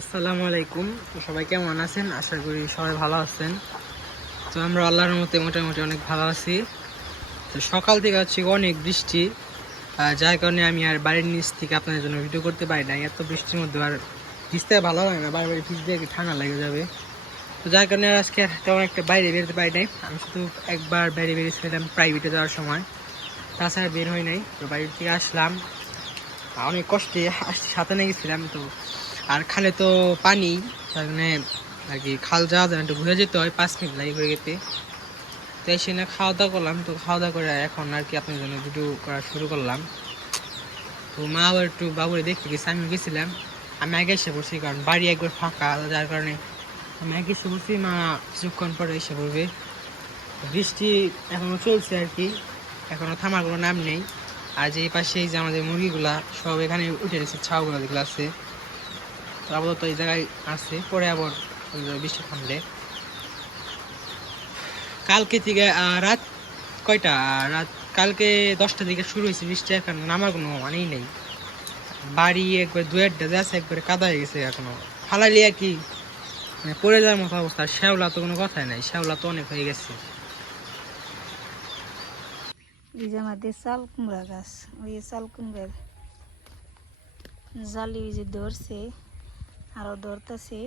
আসসালামু আলাইকুম। তো সবাই কেমন আছেন? আশা করি সবাই ভালো আছেন। তো আমরা আল্লাহর মতে মোটামুটি অনেক ভালো আছি। তো সকাল থেকে হচ্ছে অনেক বৃষ্টি। যার কারণে আমি আর বাড়ির নিচ থেকে আপনাদের জন্য ভিডিও করতে পারি না এত বৃষ্টির মধ্যে আর ভিজতে ভালো লাগে না। বারবার ভিজতে ঠান্ডা লেগে যাবে। তো যার কারণে আজকে তেমন একটা বাইরে বেরোতে পারি নাই। আমি শুধু একবার বাইরে বেরিয়েছিলাম প্রাইভেটে যাওয়ার সময়। তাছাড়া বের হয় নাই। তো বাড়ি থেকে আসলাম। অনেক কষ্টে সাথে নিয়ে গেছিলাম। তো আর খালে তো পানি, তার মানে আর কি খাল যাওয়া যায় একটু ঘুরে যেতে হয়, পাঁচ মিনিট লাগে ঘুরে যেতে তো এসে না খাওয়া দাওয়া করলাম, তো খাওয়া দাওয়া করে এখন আর কি আপনার জন্য ভিডিও করা শুরু করলাম। তো মা আবার একটু বাবুরে দেখতে গেছে আমি গেছিলাম। আমি আগে এসে পড়ছি, কারণ বাড়ি একবার ফাঁকা, যার কারণে আমি আগে এসে পড়ছি, মা কিছুক্ষণ পরে এসে পড়বে। বৃষ্টি এখনও চলছে আর কি, এখনও থামার কোনো নাম নেই। আর যে পাশে যে আমাদের মুরগিগুলা সব এখানে উঠে গেছে ছাউগুলো যেগুলো আছে আপাতত এই জায়গায় আছে। পরে আবার বৃষ্টি থামলে। কালকে থেকে রাত কয়টা? রাত কালকে দশটা থেকে শুরু হয়েছে বৃষ্টি এখন নামার কোনো মানেই নেই। বাড়ি একবার দুয়ের ডেজে আছে, একবারে কাদা হয়ে গেছে এখনও। ফালাইলে আর কি মানে পড়ে যাওয়ার মতো অবস্থা। শ্যাওলা তো কোনো কথাই নাই। শ্যাওলা তো অনেক হয়ে গেছে। এই যে আমাদের চাল কুমড়া গাছ, ওই চাল কুমড়ার জালি যে ধরছে। আরও ধরতেছে।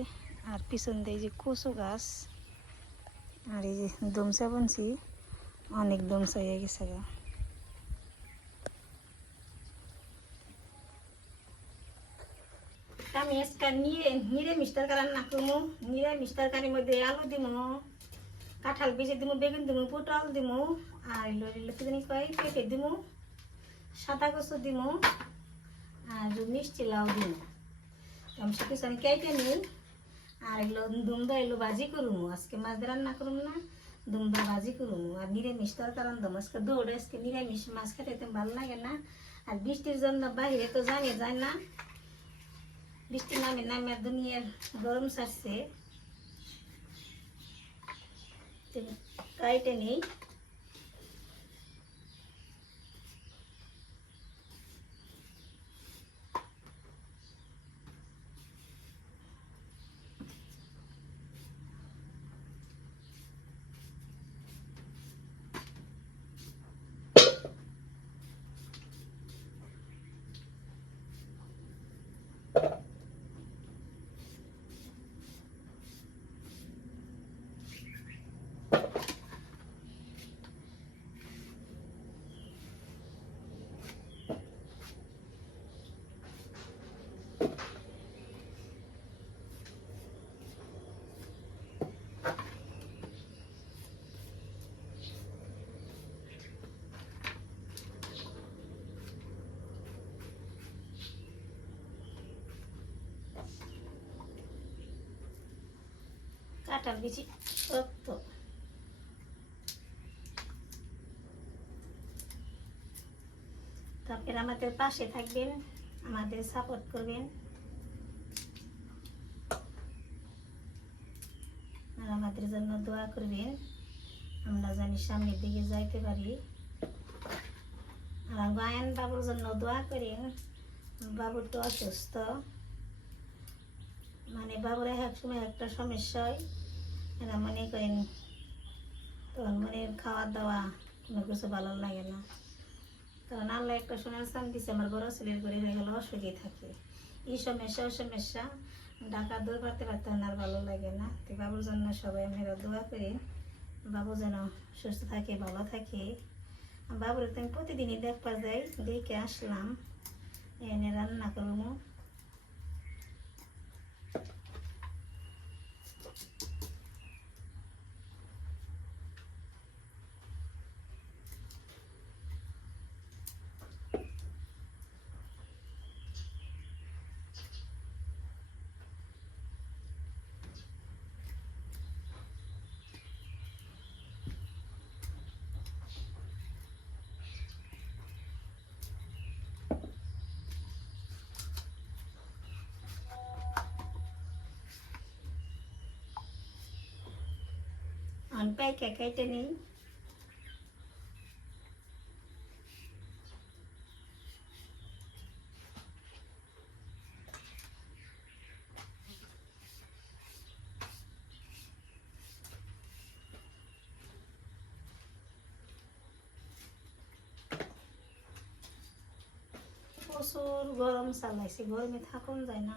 আর পিছন দিয়ে যে কচু গাছ, আর এই যে দমসা বনছি, অনেক দমসা হয়ে গেছে গা। আমি আজকে নিয়ে নিরামিষ তরকারি রান্না করব নিরামিষ তরকারির মধ্যে আলু দিব কাঁঠাল বেজে দিব বেগুন দিব পটল দিব আর জানি কয়, পেঁপে দিব সাদা কচু দিব আর মিষ্টি লাউ দিব আমি সব কিছু আমি কেটে নিই আর এগুলো দুমদা এলো ভাজি করুম আজকে মাছ রান্না করুম না দুমদা ভাজি করুম আর নিরামিষ তরকারি রান্ধম আজকে দৌড়ে আজকে নিরামিষ মাছ খেতে ভালো লাগে না আর বৃষ্টির জন্য বাইরে তো জানি যায় না বৃষ্টি নামে নামে দুনিয়ার গরম ছাড়ছে কাইটে নেই কাঁঠাল বেশি শক্ত আমাদের পাশে থাকবেন, আমাদের সাপোর্ট করবেন। আর আমাদের জন্য দোয়া করবেন। আমরা জানি সামনের দিকে যাইতে পারি। আর গায়ন বাবুর জন্য দোয়া করেন। বাবুর তো অসুস্থ। মানে বাবুর এক সময় একটা সমস্যা হয়। এরা মনে করেন তখন মনে খাওয়া দাওয়া কোনো কিছু ভালো লাগে না। তখন আল্লাহ একটা সময় স্থান দিচ্ছে আমার বড় ছেলের করে হয়ে গেল অসুখী থাকে। এই সমস্যা ও সমস্যা ডাকা দৌড় পারতে পারতে আর ভালো লাগে না। তো বাবুর জন্য সবাই আমরা দোয়া করি, বাবু যেন সুস্থ থাকে, ভালো থাকে। বাবুর তো আমি প্রতিদিনই দেখবার যাই, দেখে আসলাম, এনে রান্না করব। আনপাই কেকাইটা নেই প্রচুর গরম চালাইছে গরমে থাকুন যায় না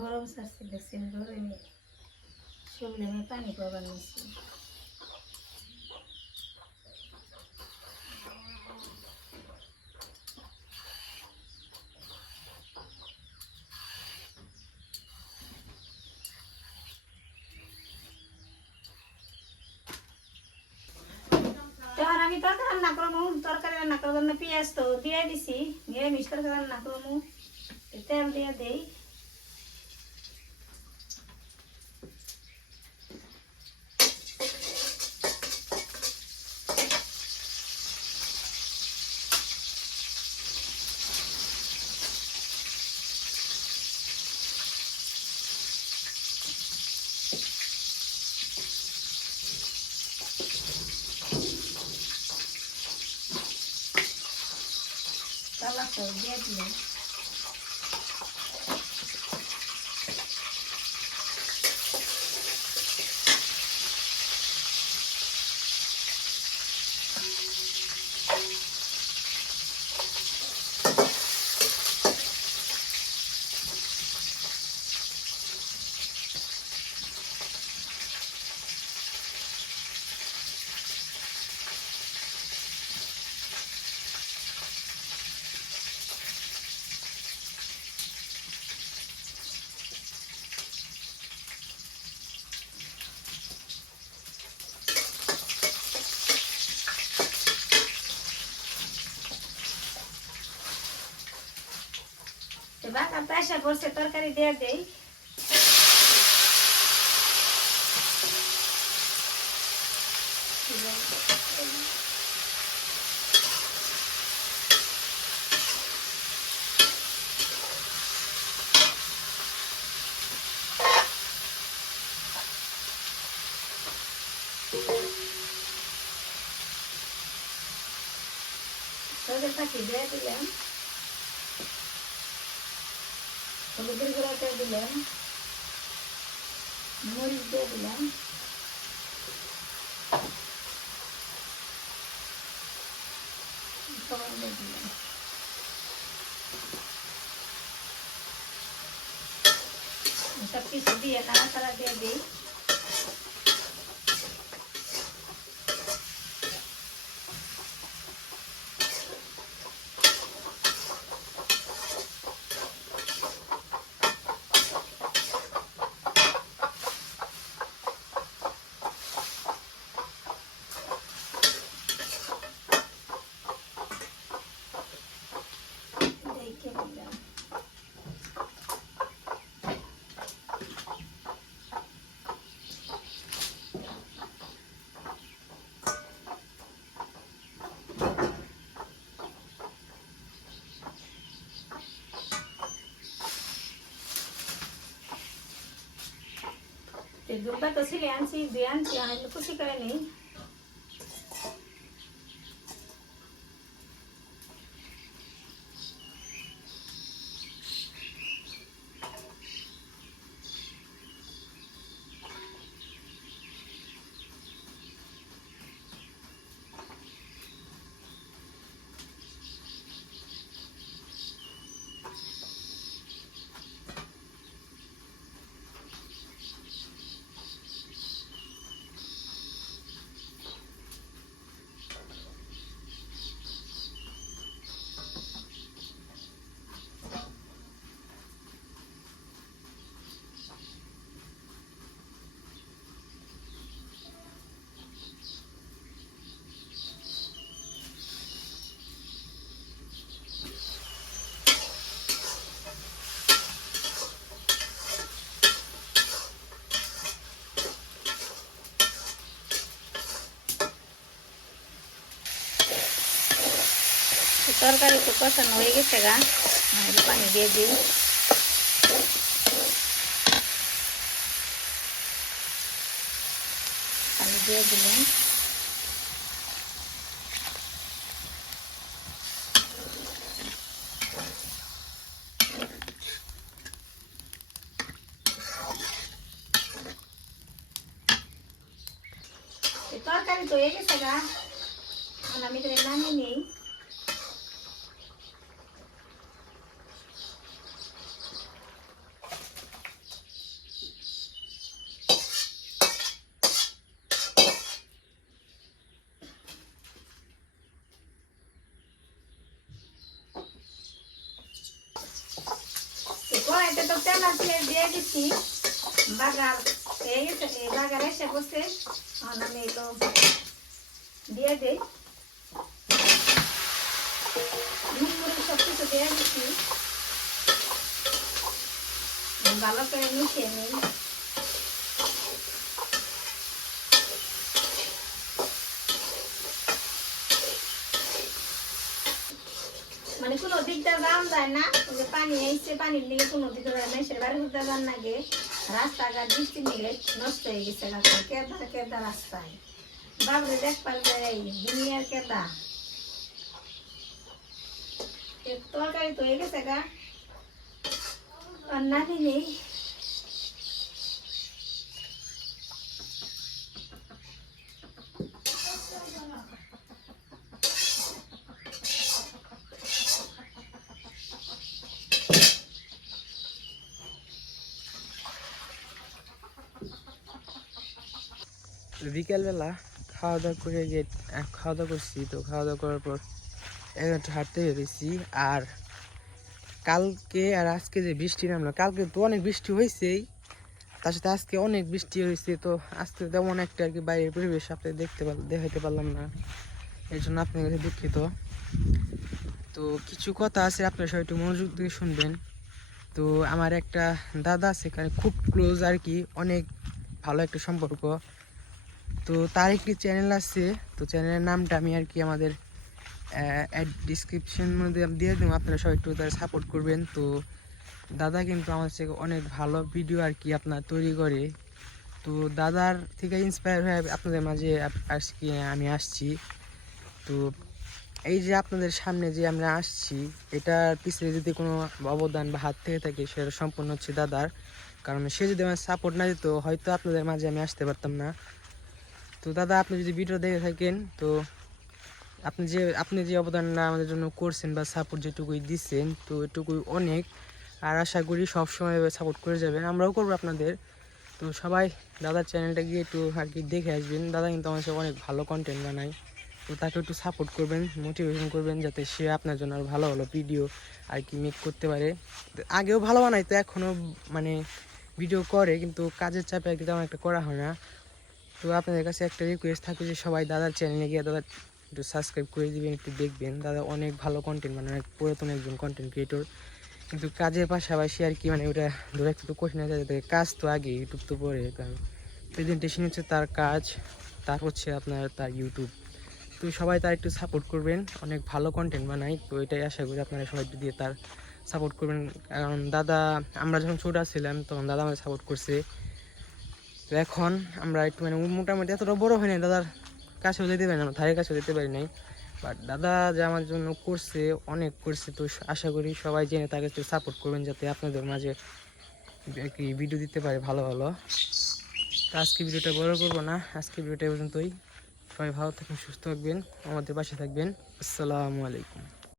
গরম সারছে দেখছেন গরমে শরীরে আমি পানি পাবার নিচ্ছি আমি তরকারি রান্না করব, তরকারি রান্না জন্য পেঁয়াজ তো দিয়ে দিছি, নিরামিষ তরকারি রান্না করব। তেল দিয়ে দেই। তালা সব দিয়ে দিলাম এবার প্রেশার পড়ছে তরকারি দিয়ে দেই সদের পাখি দিয়ে দিলাম হলুদের গুঁড়াটা দিলাম মরিচ দিয়ে দিলাম লবণ দিয়ে দিলাম সব কিছু দিয়ে নাড়াচাড়া দিয়ে দিই ते दुर्गा तशी लिहांची बियांची आणि कुशी काय তরকারি তো কষানো হয়ে গেছে গা। পানি দিয়ে দিই। পানি দিয়ে দিলাম এই তরকারি তো হয়ে গেছে গা এখন আমি তো নামিয়ে নিই কড়াইতে তো দিয়ে দিচ্ছি বাগার হয়ে বাগার এসে বসে। এখন আমি এগুলো দিয়ে দিই। নুন সব কিছু দিয়ে দিচ্ছি ভালো করে মিশিয়ে নিই। মানে কোনো দিকদার দাম যায় না ওই যে পানি এসছে পানির দিকে কোনো দিকদার যায় না সে বাড়ি ঘুরতে যান নাগে রাস্তাঘাট বৃষ্টি মিলে নষ্ট হয়ে গেছে রাস্তা কেদা কেদা রাস্তায় বাবরে দেখ পারবে এই দুনিয়ার কেদা এ তরকারি তো হয়ে গেছে গা রান্না নেই বিকেলবেলা খাওয়া দাওয়া করে যে খাওয়া দাওয়া করছি, তো খাওয়া দাওয়া করার পর একটু হাঁটতে বেরিয়েছি আর কালকে আর আজকে যে বৃষ্টি নামলো, কালকে তো অনেক বৃষ্টি হয়েছেই তার সাথে আজকে অনেক বৃষ্টি হয়েছে তো আজকে তেমন একটা আর কি বাইরের পরিবেশ আপনি দেখতে দেখাইতে পারলাম না। এই জন্য আপনার কাছে দুঃখিত। তো কিছু কথা আছে, আপনার সবাই একটু মনোযোগ দিয়ে শুনবেন। তো আমার একটা দাদা আছে খুব ক্লোজ আর কি, অনেক ভালো একটা সম্পর্ক। তো তার একটি চ্যানেল আছে, তো চ্যানেলের নামটা আমি আর কি আমাদের ডিসক্রিপশন মধ্যে দিয়ে দেবো। আপনারা সবাই একটু তারা সাপোর্ট করবেন। তো দাদা কিন্তু আমার থেকে অনেক ভালো ভিডিও আর কি আপনার তৈরি করে। তো দাদার থেকে ইন্সপায়ার হয়ে আপনাদের মাঝে আজকে আমি আসছি। তো এই যে আপনাদের সামনে যে আমরা আসছি, এটার পিছনে যদি কোনো অবদান বা হাত থেকে থাকে, সেটা সম্পূর্ণ হচ্ছে দাদার। কারণ সে যদি আমার সাপোর্ট না দিত, হয়তো আপনাদের মাঝে আমি আসতে পারতাম না। তো দাদা, আপনি যদি ভিডিও দেখে থাকেন, তো আপনি যে আপনি যে অবদানটা আমাদের জন্য করছেন বা সাপোর্ট যেটুকুই দিচ্ছেন, তো এটুকুই অনেক। আর আশা করি সবসময় সাপোর্ট করে যাবেন। আমরাও করব আপনাদের। তো সবাই দাদার চ্যানেলটা গিয়ে একটু আর কি দেখে আসবেন। দাদা কিন্তু আমার সাথে অনেক ভালো কন্টেন্ট বানায়। তো তাকে একটু সাপোর্ট করবেন মোটিভেশন করবেন যাতে সে আপনার জন্য আরও ভালো ভালো ভিডিও আর কি মেক করতে পারে। আগেও ভালো বানাইতো, এখনও মানে ভিডিও করে, কিন্তু কাজের চাপে আর কি তেমন একটা করা হয় না। তো আপনাদের কাছে একটা রিকোয়েস্ট থাকবে যে সবাই দাদার চ্যানেলে গিয়ে দাদা একটু সাবস্ক্রাইব করে দিবেন, একটু দেখবেন। দাদা অনেক ভালো কন্টেন্ট মানে অনেক পুরাতন একজন কন্টেন্ট ক্রিয়েটর কিন্তু কাজের পাশাপাশি আর কি মানে ওটা ধরে একটু কঠিন হয়ে যায় কাজ তো আগে ইউটিউব তো পরে, কারণ প্রেজেন্টেশন হচ্ছে তার কাজ, তার হচ্ছে আপনার তার ইউটিউব তো সবাই তার একটু সাপোর্ট করবেন, অনেক ভালো কন্টেন্ট বানাই তো এটাই আশা করি আপনারা সবাই দিয়ে তার সাপোর্ট করবেন। কারণ দাদা, আমরা যখন ছোটো ছিলাম, তখন দাদা আমাদের সাপোর্ট করছে। তো এখন আমরা একটু মানে মোটামুটি এতটা বড় হয় দাদার কাছেও যেতে পারি না ধারের কাছেও যেতে পারি নাই। বাট দাদা যে আমার জন্য করছে, অনেক করছে, তো আশা করি সবাই জেনে তাকে একটু সাপোর্ট করবেন যাতে আপনাদের মাঝে কি ভিডিও দিতে পারে ভালো ভালো। তো আজকে ভিডিওটা বড় করব না, আজকে ভিডিওটা পর্যন্তই। সবাই ভালো থাকবেন, সুস্থ থাকবেন, আমাদের পাশে থাকবেন। আসসালামু আলাইকুম।